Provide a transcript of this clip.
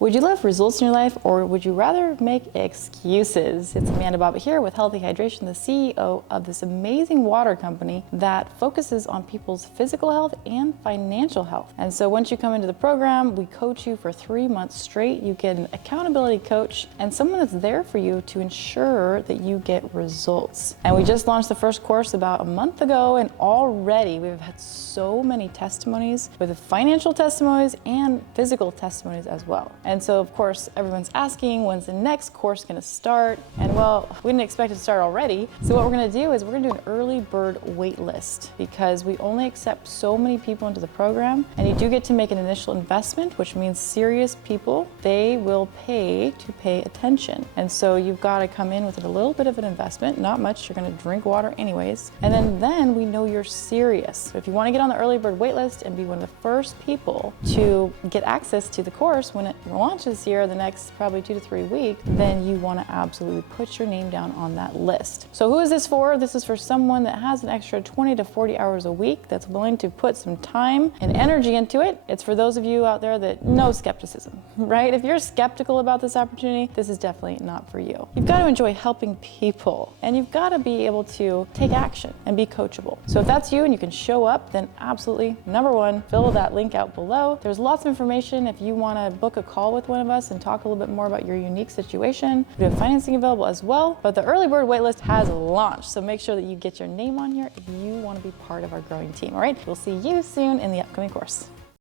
Would you love results in your life, or would you rather make excuses? It's Amanda Bobbett here with Healthy Hydration, the CEO of this amazing water company that focuses on people's physical health and financial health. And so once you come into the program, we coach you for 3 months straight. You get an accountability coach and someone that's there for you to ensure that you get results. And we just launched the first course about a month ago, and already we've had so many testimonies, with financial testimonies and physical testimonies as well. And so of course everyone's asking, when's the next course going to start? And well, we didn't expect it to start already. So what we're going to do is we're going to do an early bird wait list, because we only accept so many people into the program, and you do get to make an initial investment, which means serious people, they will pay to pay attention. And so you've got to come in with a little bit of an investment, not much, you're going to drink water anyways, and then we know you're serious. So if you want to get on the early bird wait list and be one of the first people to get access to the course when it launches here in the next probably 2 to 3 weeks, then you want to absolutely put your name down on that list. So who is this for? This is for someone that has an extra 20 to 40 hours a week, that's willing to put some time and energy into it. It's for those of you out there that no skepticism, right? If you're skeptical about this opportunity, this is definitely not for you. You've got to enjoy helping people, and you've got to be able to take action and be coachable. So if that's you and you can show up, then absolutely, number one, fill that link out below. There's lots of information if you want to book a call with one of us and talk a little bit more about your unique situation. We have financing available as well, but the early bird waitlist has launched, so make sure that you get your name on here if you want to be part of our growing team. All right, we'll see you soon in the upcoming course.